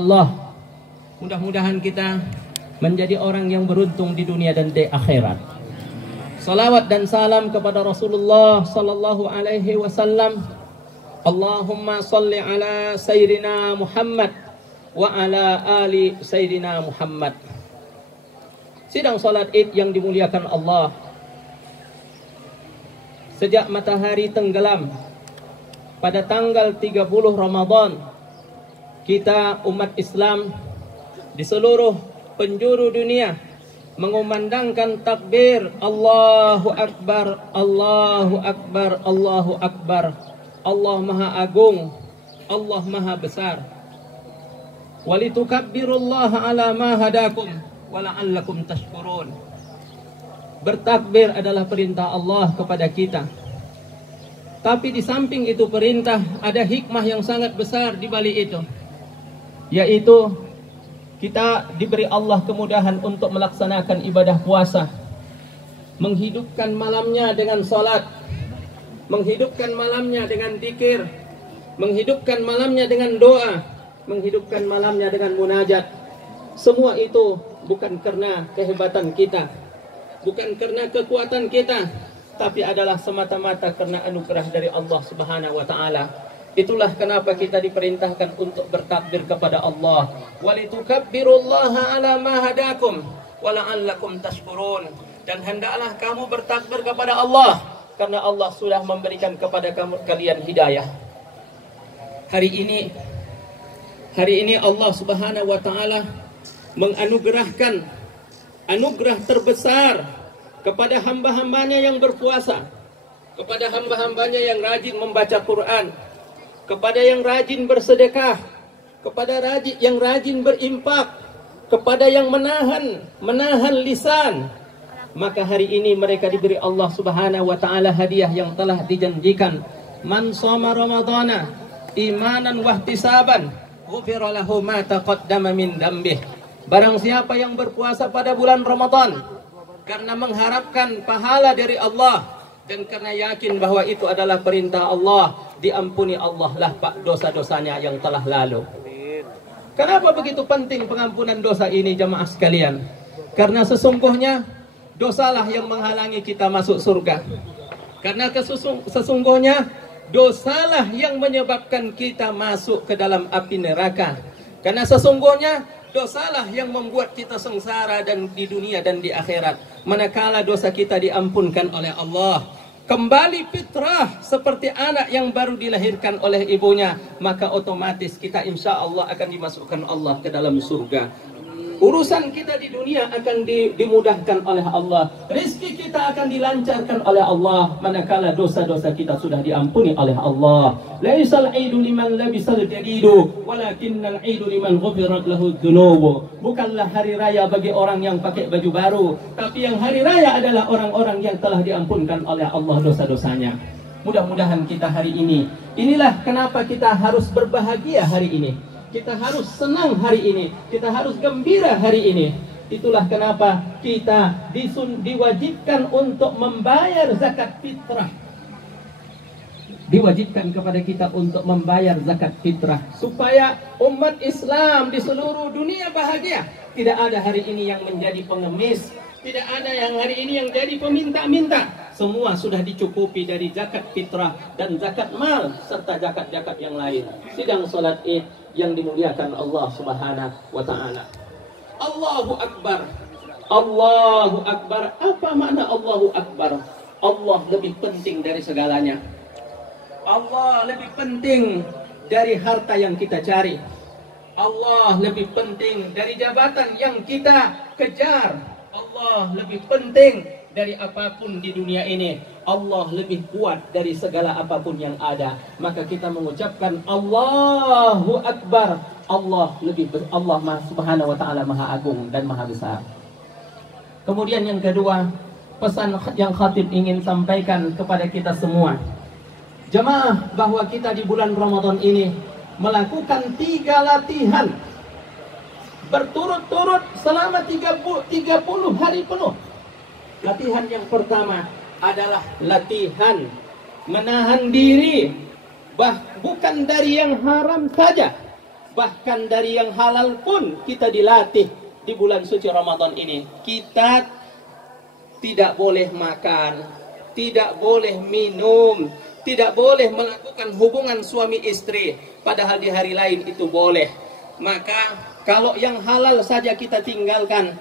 Allah, mudah-mudahan kita menjadi orang yang beruntung di dunia dan di akhirat. Salawat dan salam kepada Rasulullah sallallahu alaihi wasallam. Allahumma salli ala sayyidina Muhammad wa ala ali sayyidina Muhammad. Sidang salat Id yang dimuliakan Allah. Sejak matahari tenggelam pada tanggal 30 Ramadan, kita umat Islam di seluruh penjuru dunia mengumandangkan takbir Allahu Akbar, Allahu Akbar, Allahu Akbar. Allah Maha Agung, Allah Maha Besar. Walitukabbirullaha ala ma hadakum wa la'allakum tashkurun. Bertakbir adalah perintah Allah kepada kita. Tapi di samping itu perintah, ada hikmah yang sangat besar di balik itu, yaitu kita diberi Allah kemudahan untuk melaksanakan ibadah puasa, menghidupkan malamnya dengan salat, menghidupkan malamnya dengan zikir, menghidupkan malamnya dengan doa, menghidupkan malamnya dengan munajat. Semua itu bukan karena kehebatan kita, bukan karena kekuatan kita, tapi adalah semata-mata karena anugerah dari Allah Subhanahu wa taala. Itulah kenapa kita diperintahkan untuk bertakbir kepada Allah. Walitukabbirullaha ala ma hadakum wa la'allakum tashkurun. Dan hendaklah kamu bertakbir kepada Allah karena Allah sudah memberikan kepada kalian hidayah. Hari ini Allah Subhanahu wa taala menganugerahkan anugerah terbesar kepada hamba-hambanya yang berpuasa, kepada hamba-hambanya yang rajin membaca Quran, kepada yang rajin bersedekah, kepada yang rajin berimpak, kepada yang menahan lisan. Maka hari ini mereka diberi Allah Subhanahu wa taala hadiah yang telah dijanjikan. Man shoma ramadhana imanan wahtisaban ghufira lahu ma taqaddama min dzambih. Barang siapa yang berpuasa pada bulan Ramadan karena mengharapkan pahala dari Allah dan karena yakin bahwa itu adalah perintah Allah, diampuni Allah lah pak dosa-dosanya yang telah lalu. Kenapa begitu penting pengampunan dosa ini jamaah sekalian? Karena sesungguhnya dosalah yang menghalangi kita masuk surga. Karena sesungguhnya dosalah yang menyebabkan kita masuk ke dalam api neraka. Karena sesungguhnya dosalah yang membuat kita sengsara dan di dunia dan di akhirat. Manakala dosa kita diampunkan oleh Allah, kembali fitrah seperti anak yang baru dilahirkan oleh ibunya, maka otomatis kita insya Allah akan dimasukkan Allah ke dalam surga. Urusan kita di dunia akan dimudahkan oleh Allah. Rizki kita akan dilancarkan oleh Allah manakala dosa-dosa kita sudah diampuni oleh Allah. Laisal aidu liman labisal jadidu walakinnal aidu liman ghufirat lahu dzunubu. Bukanlah hari raya bagi orang yang pakai baju baru, tapi yang hari raya adalah orang-orang yang telah diampunkan oleh Allah dosa-dosanya. Mudah-mudahan kita hari ini, inilah kenapa kita harus berbahagia hari ini. Kita harus senang hari ini, kita harus gembira hari ini. Itulah kenapa kita diwajibkan untuk membayar zakat fitrah. Diwajibkan kepada kita untuk membayar zakat fitrah supaya umat Islam di seluruh dunia bahagia. Tidak ada hari ini yang menjadi pengemis, tidak ada yang hari ini yang jadi peminta-minta. Semua sudah dicukupi dari zakat fitrah dan zakat mal serta zakat-zakat yang lain. Sidang salat Id yang dimuliakan Allah Subhanahu wa taala. Allahu Akbar. Allahu Akbar. Apa makna Allahu Akbar? Allah lebih penting dari segalanya. Allah lebih penting dari harta yang kita cari. Allah lebih penting dari jabatan yang kita kejar. Allah lebih penting dari apapun di dunia ini. Allah lebih kuat dari segala apapun yang ada. Maka kita mengucapkan Allahu Akbar. Allah Subhanahu wa taala Maha Agung dan Maha Besar. Kemudian yang kedua, pesan yang khatib ingin sampaikan kepada kita semua, jemaah, bahwa kita di bulan Ramadan ini melakukan 3 latihan berturut-turut selama 30 hari penuh. Latihan yang pertama adalah latihan menahan diri, bukan dari yang haram saja, Bahkan dari yang halal pun kita dilatih di bulan suci Ramadan ini. Kita tidak boleh makan, tidak boleh minum, tidak boleh melakukan hubungan suami istri, padahal di hari lain itu boleh. Maka kalau yang halal saja kita tinggalkan,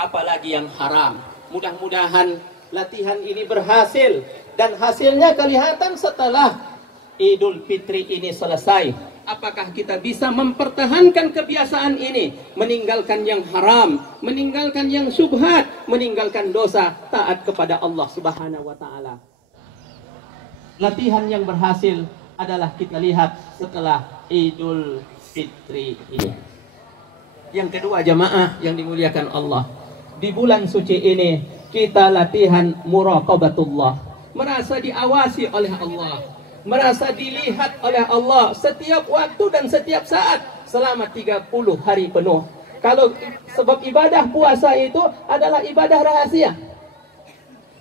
apalagi yang haram. Mudah-mudahan latihan ini berhasil, dan hasilnya kelihatan setelah Idul Fitri ini selesai. Apakah kita bisa mempertahankan kebiasaan ini, meninggalkan yang haram, meninggalkan yang syubhat, meninggalkan dosa, taat kepada Allah Subhanahu wa taala. Latihan yang berhasil adalah kita lihat setelah Idul Fitri ini. Yang kedua, jamaah yang dimuliakan Allah, di bulan suci ini kita latihan muraqabatullah, merasa diawasi oleh Allah, merasa dilihat oleh Allah setiap waktu dan setiap saat selama 30 hari penuh. Kalau sebab ibadah puasa itu adalah ibadah rahasia.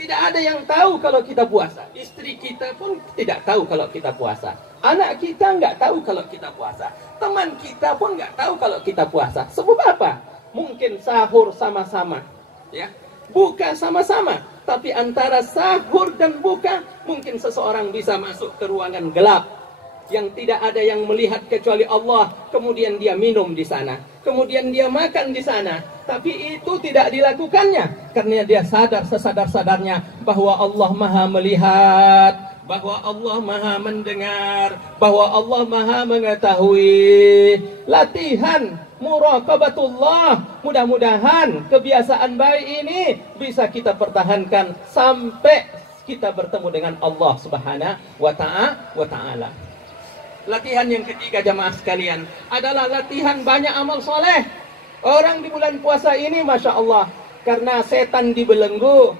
Tidak ada yang tahu kalau kita puasa. Istri kita pun tidak tahu kalau kita puasa. Anak kita nggak tahu kalau kita puasa. Teman kita pun nggak tahu kalau kita puasa. Sebab apa? Mungkin sahur sama-sama, ya, buka sama-sama. Tapi antara sahur dan buka, mungkin seseorang bisa masuk ke ruangan gelap yang tidak ada yang melihat kecuali Allah. Kemudian dia minum di sana, kemudian dia makan di sana. Tapi itu tidak dilakukannya karena dia sadar sesadar-sadarnya bahwa Allah Maha melihat, bahwa Allah Maha mendengar, bahwa Allah Maha mengetahui. Latihan muraqabatullah. Mudah-mudahan kebiasaan baik ini bisa kita pertahankan sampai kita bertemu dengan Allah Subhanahu wa taala. Latihan yang ketiga, jamaah sekalian, adalah latihan banyak amal soleh. Orang di bulan puasa ini, Masya Allah, karena setan dibelenggu,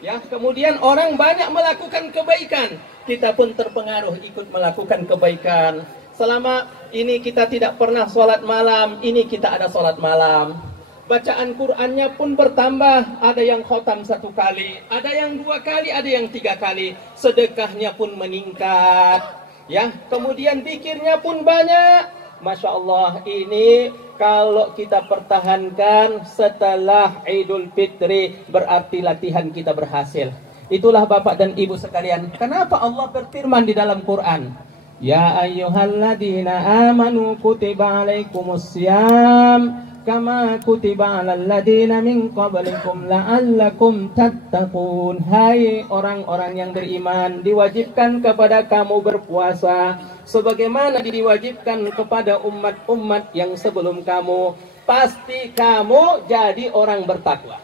ya, kemudian orang banyak melakukan kebaikan. Kita pun terpengaruh ikut melakukan kebaikan. Selama ini kita tidak pernah sholat malam, ini kita ada sholat malam. Bacaan Qur'annya pun bertambah, ada yang khotam 1 kali, ada yang 2 kali, ada yang 3 kali. Sedekahnya pun meningkat, ya. Kemudian zikirnya pun banyak. Masya Allah, ini kalau kita pertahankan setelah Idul Fitri, berarti latihan kita berhasil. Itulah Bapak dan Ibu sekalian, kenapa Allah berfirman di dalam Quran, ya ayyuhalladzina amanu kutiba alaikumussyam kama kutiba alal ladzina min qablikum la'allakum tattaqun. Hai orang-orang yang beriman, diwajibkan kepada kamu berpuasa sebagaimana diwajibkan kepada umat-umat yang sebelum kamu. Pasti kamu jadi orang bertakwa.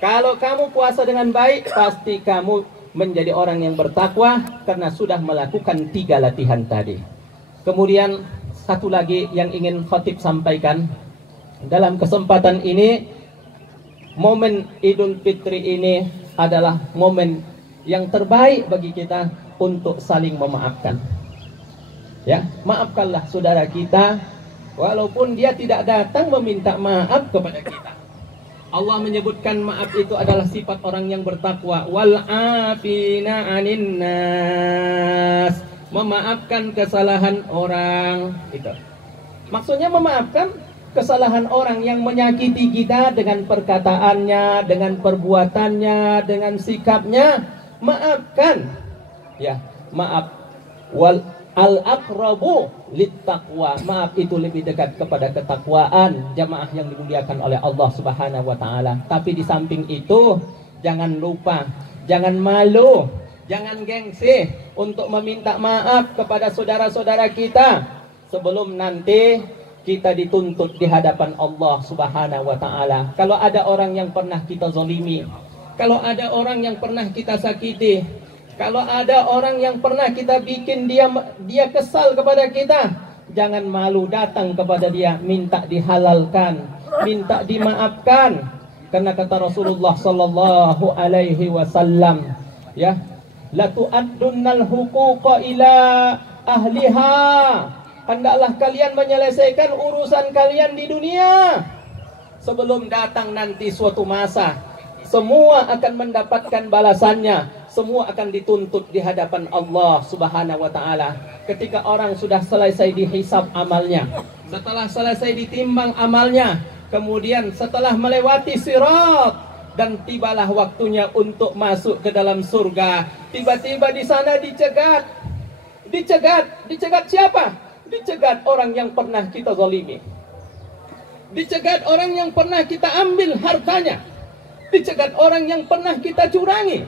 Kalau kamu puasa dengan baik, pasti kamu menjadi orang yang bertakwa karena sudah melakukan 3 latihan tadi. Kemudian satu lagi yang ingin khatib sampaikan dalam kesempatan ini, momen Idul Fitri ini adalah momen yang terbaik bagi kita untuk saling memaafkan. Ya, maafkanlah saudara kita walaupun dia tidak datang meminta maaf kepada kita. Allah menyebutkan maaf itu adalah sifat orang yang bertakwa. Wal afina 'anin nas, memaafkan kesalahan orang. Itu maksudnya, memaafkan kesalahan orang yang menyakiti kita dengan perkataannya, dengan perbuatannya, dengan sikapnya. Maafkan, ya, maaf. Wal al-aqrabu littaqwa, maaf itu lebih dekat kepada ketakwaan, jamaah yang dimuliakan oleh Allah Subhanahu wa taala. Tapi di samping itu, jangan lupa, jangan malu, jangan gengsi untuk meminta maaf kepada saudara-saudara kita sebelum nanti kita dituntut di hadapan Allah Subhanahu wa taala. Kalau ada orang yang pernah kita zalimi, kalau ada orang yang pernah kita sakiti, kalau ada orang yang pernah kita bikin dia kesal kepada kita, jangan malu datang kepada dia, minta dihalalkan, minta dimaafkan. Karena kata Rasulullah sallallahu alaihi wasallam, ya, la tu'addunnal huquqa ila ahliha. Hendaklah kalian menyelesaikan urusan kalian di dunia sebelum datang nanti suatu masa semua akan mendapatkan balasannya. semua akan dituntut di hadapan Allah Subhanahu wa taala. Ketika orang sudah selesai dihisab amalnya, setelah selesai ditimbang amalnya, kemudian setelah melewati sirat dan tibalah waktunya untuk masuk ke dalam surga, tiba-tiba di sana dicegat siapa? Dicegat orang yang pernah kita zalimi, dicegat orang yang pernah kita ambil hartanya, dicegat orang yang pernah kita curangi,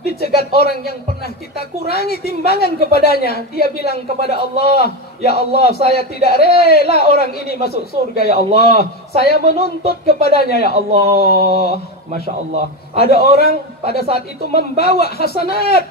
dicegat orang yang pernah kita kurangi timbangan kepadanya. Dia bilang kepada Allah, ya Allah, saya tidak rela orang ini masuk surga ya Allah, saya menuntut kepadanya ya Allah. Masya Allah, ada orang pada saat itu membawa hasanat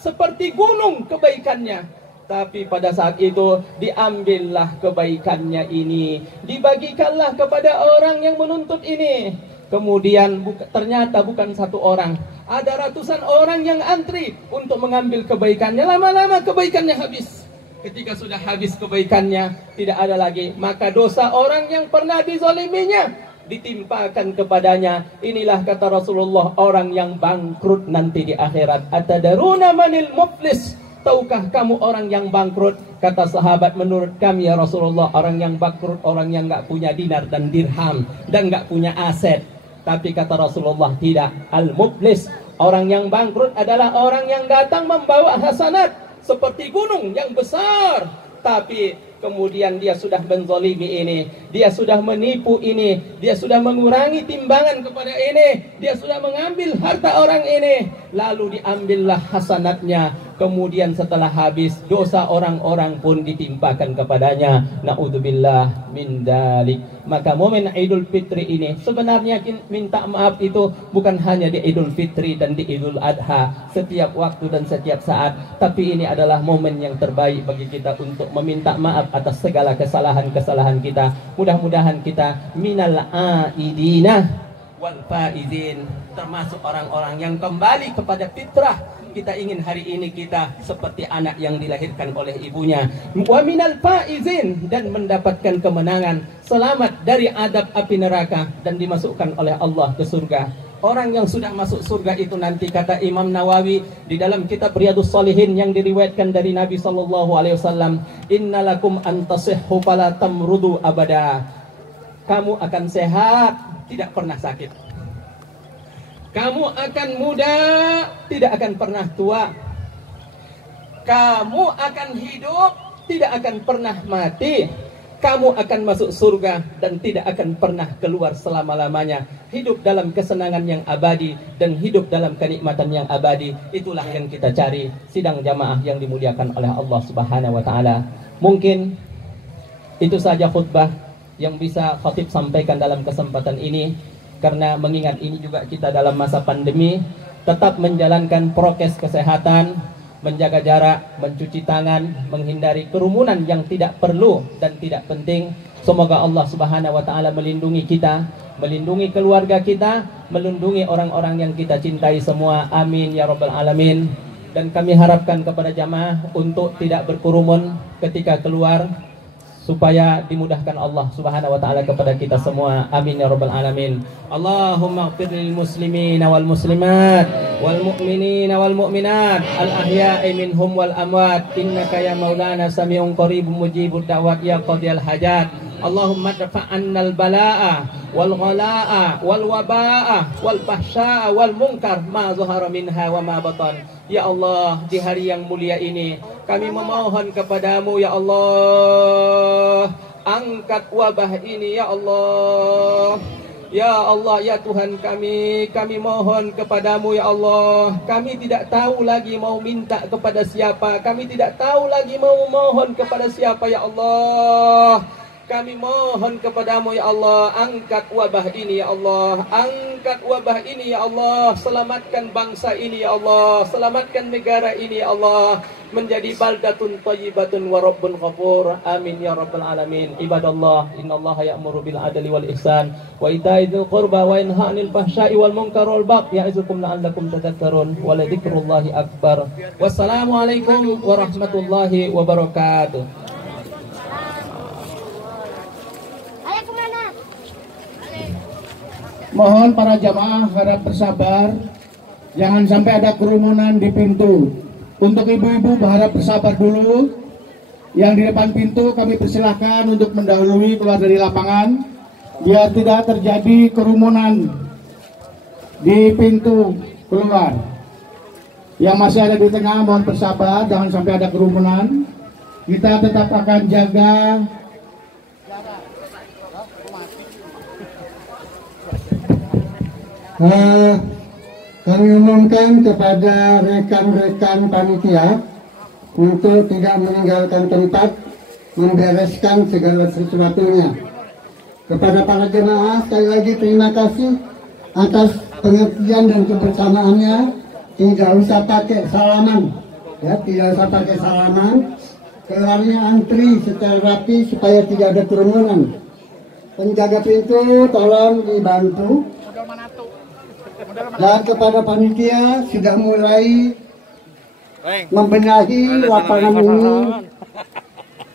seperti gunung kebaikannya, tapi pada saat itu diambillah kebaikannya ini, dibagikanlah kepada orang yang menuntut ini. Kemudian ternyata bukan satu orang, ada ratusan orang yang antri untuk mengambil kebaikannya. Lama-lama kebaikannya habis. Ketika sudah habis kebaikannya, tidak ada lagi, maka dosa orang yang pernah dizaliminya ditimpakan kepadanya. Inilah kata Rasulullah, orang yang bangkrut nanti di akhirat. Atadaruna manil muflis? Tahukah kamu orang yang bangkrut? Kata sahabat, menurut kami ya Rasulullah, orang yang bangkrut orang yang nggak punya dinar dan dirham dan nggak punya aset. Tapi kata Rasulullah tidak. Al-muflis, orang yang bangkrut adalah orang yang datang membawa hasanat seperti gunung yang besar, tapi kemudian dia sudah menzalimi ini, dia sudah menipu ini, dia sudah mengurangi timbangan kepada ini, dia sudah mengambil harta orang ini, lalu diambillah hasanatnya. Kemudian setelah habis, dosa orang-orang pun ditimpakan kepadanya. Na'udzubillah min dalik. Maka momen Idul Fitri ini sebenarnya minta maaf itu bukan hanya di Idul Fitri dan di Idul Adha, setiap waktu dan setiap saat. Tapi ini adalah momen yang terbaik bagi kita untuk meminta maaf atas segala kesalahan-kesalahan kita. Mudah-mudahan kita minal aidina wal faizin, termasuk orang-orang yang kembali kepada fitrah. Kita ingin hari ini kita seperti anak yang dilahirkan oleh ibunya. Wa minal faizin, dan mendapatkan kemenangan, selamat dari adab api neraka dan dimasukkan oleh Allah ke surga. Orang yang sudah masuk surga itu nanti, kata Imam Nawawi di dalam kitab Riyadhus Shalihin yang diriwayatkan dari Nabi sallallahu alaihi wasallam, innalakum antasihhu fala tamrudu abada. Kamu akan sehat, tidak pernah sakit. Kamu akan muda, tidak akan pernah tua. Kamu akan hidup, tidak akan pernah mati. Kamu akan masuk surga dan tidak akan pernah keluar selama-lamanya. Hidup dalam kesenangan yang abadi dan hidup dalam kenikmatan yang abadi. Itulah yang kita cari, sidang jamaah yang dimuliakan oleh Allah Subhanahu wa taala. Mungkin itu saja khutbah yang bisa khatib sampaikan dalam kesempatan ini. Karena mengingat ini juga kita dalam masa pandemi, tetap menjalankan prokes kesehatan, menjaga jarak, mencuci tangan, menghindari kerumunan yang tidak perlu dan tidak penting. Semoga Allah Subhanahu wa taala melindungi kita, melindungi keluarga kita, melindungi orang-orang yang kita cintai semua. Amin ya rabbal alamin. Dan kami harapkan kepada jamaah untuk tidak berkerumun ketika keluar, supaya dimudahkan Allah Subhanahu wa taala kepada kita semua. Amin ya rabbal alamin. Allahumma ighfir lil muslimina wal muslimat wal mu'minina wal mu'minat al ahya'i minhum wal amwat, innaka ya maulana sami'un qaribun mujibud da'wat ya qadiyal hajat. Allahumma dafa'annal bala'a wal ghala'a wal waba'a wal fahsya'a wal munkar ma zahara minha wa ma batan. Ya Allah, di hari yang mulia ini kami memohon kepadamu ya Allah, angkat wabah ini ya Allah. Ya Allah, ya Tuhan kami mohon kepadamu ya Allah. Kami tidak tahu lagi mau minta kepada siapa, kami tidak tahu lagi mau mohon kepada siapa ya Allah. Kami mohon kepadamu ya Allah, angkat wabah ini ya Allah, angkat wabah ini ya Allah, selamatkan bangsa ini ya Allah, selamatkan negara ini ya Allah, menjadi baldatun thayyibatun wa rabbun ghafur. Amin ya rabbal alamin. Ibadallah, innallaha ya'muru bil adli wal ihsan wa ita'i dzil qurba wa yanha 'anil fahsya'i wal munkar wal baghi ya'izukum la'allakum tadhakkarun. Wa la dzikrullahi akbar. Wassalamu alaikum warahmatullahi wabarakatuh. Mohon para jamaah harap bersabar Jangan sampai ada kerumunan di pintu. Untuk ibu-ibu berharap bersabar dulu. Yang di depan pintu kami persilahkan untuk mendahului keluar dari lapangan, biar tidak terjadi kerumunan di pintu keluar. Yang masih ada di tengah mohon bersabar, jangan sampai ada kerumunan. Kita tetap akan jaga kami umumkan kepada rekan-rekan panitia untuk tidak meninggalkan tempat, membereskan segala sesuatunya. Kepada para jemaah sekali lagi terima kasih atas pengertian dan kebersamaannya. Tidak usah pakai salaman, ya, tidak usah pakai salaman. Keluarnya antri secara rapi supaya tidak ada kerumunan. Penjaga pintu tolong dibantu. Dan kepada panitia sudah mulai membenahi lapangan ini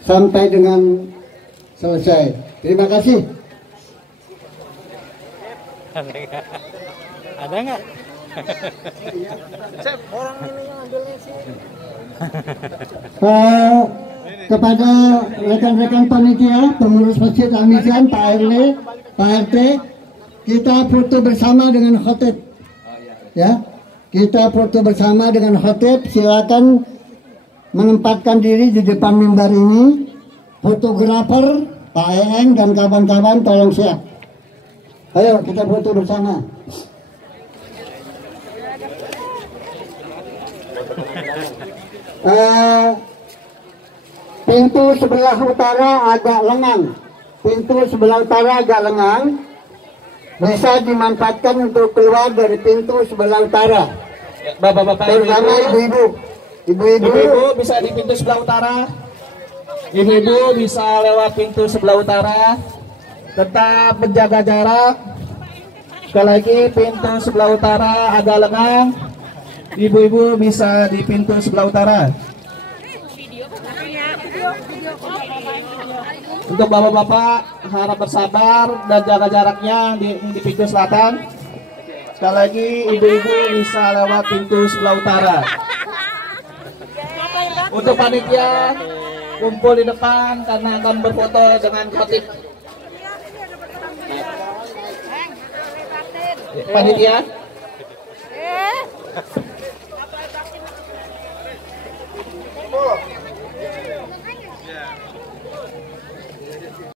sampai dengan selesai. Terima kasih. Ada nggak? Kepada rekan-rekan panitia, pengurus masjid Al-Mizan, Pak RW, Pak RT, kita foto bersama dengan khotib. Ya, kita foto bersama dengan khotib. Silakan menempatkan diri di depan mimbar ini. Fotografer Pak EN dan kawan-kawan tolong siap. Ayo kita foto bersama. Pintu sebelah utara agak lengang. Pintu sebelah utara agak lengang. Bisa dimanfaatkan untuk keluar dari pintu sebelah utara. Bapak-bapak, terutama ibu-ibu. Ibu-ibu bisa di pintu sebelah utara. Ibu-ibu bisa lewat pintu sebelah utara. Tetap menjaga jarak. Sekali lagi pintu sebelah utara agak lengang. Ibu-ibu bisa di pintu sebelah utara. Untuk bapak-bapak harap bersabar dan jaga jaraknya di pintu selatan. Sekali lagi ibu-ibu bisa lewat pintu sebelah utara. Untuk panitia kumpul di depan karena akan berfoto dengan khotib. Panitia